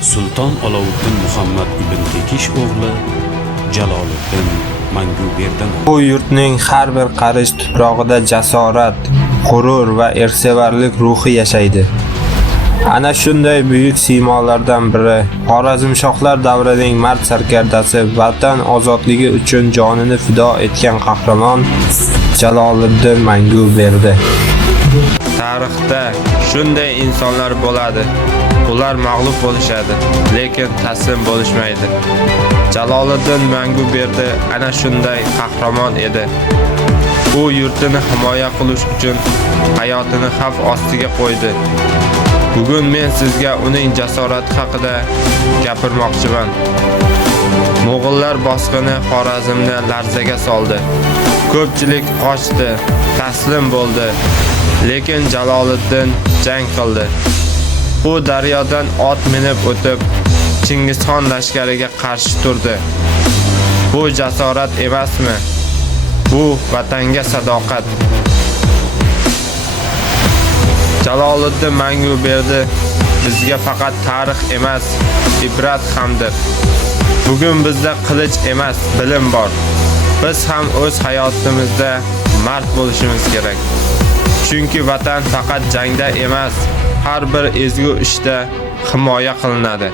Sulton Olovuddin Muhammad ibn Tekish o'g'li Jaloliddin Manguberdi Bu yurtning har bir qarich tuprog'ida jasorat, g'urur va erksevarlik ruhi yashaydi. Ana shunday buyuk siymolardan biri Xorazmshohlar davrining mard sarkardasi, vatan ozodligi uchun jonini fido etgan qahramon Jaloliddin Manguberdi. Tarixda shunday insonlar bo'ladi. Ular mag'lub bo'lishadi, lekin taslim bo'lishmaydi. Jaloliddin Manguberdi ana shunday qahramon edi. U yurtini himoya qilish uchun hayotini xavf ostiga qo'ydi. Bugun men sizga uning jasorati haqida gapirmoqchiman. Mo'g'ullar bosqini Xorazmni larzaga soldi. Ko'pchilik qochdi, taslim bo'ldi. Lekin Jaloliddin jang qildi. U daryodan ot minib o'tib, Chingizxon lashkariga qarshi turdi. Bu jasorat emasmi? Bu vatanga sadoqat. Jaloliddin Manguberdi bizga faqat tarix emas, ibrat hamdir. Bugun bizda qilich emas, bilim bor. Biz ham o'z hayotimizda mard bo'lishimiz kerak. Chunki vatan faqat jangda emas, har bir ezgu ishda himoya qilinadi.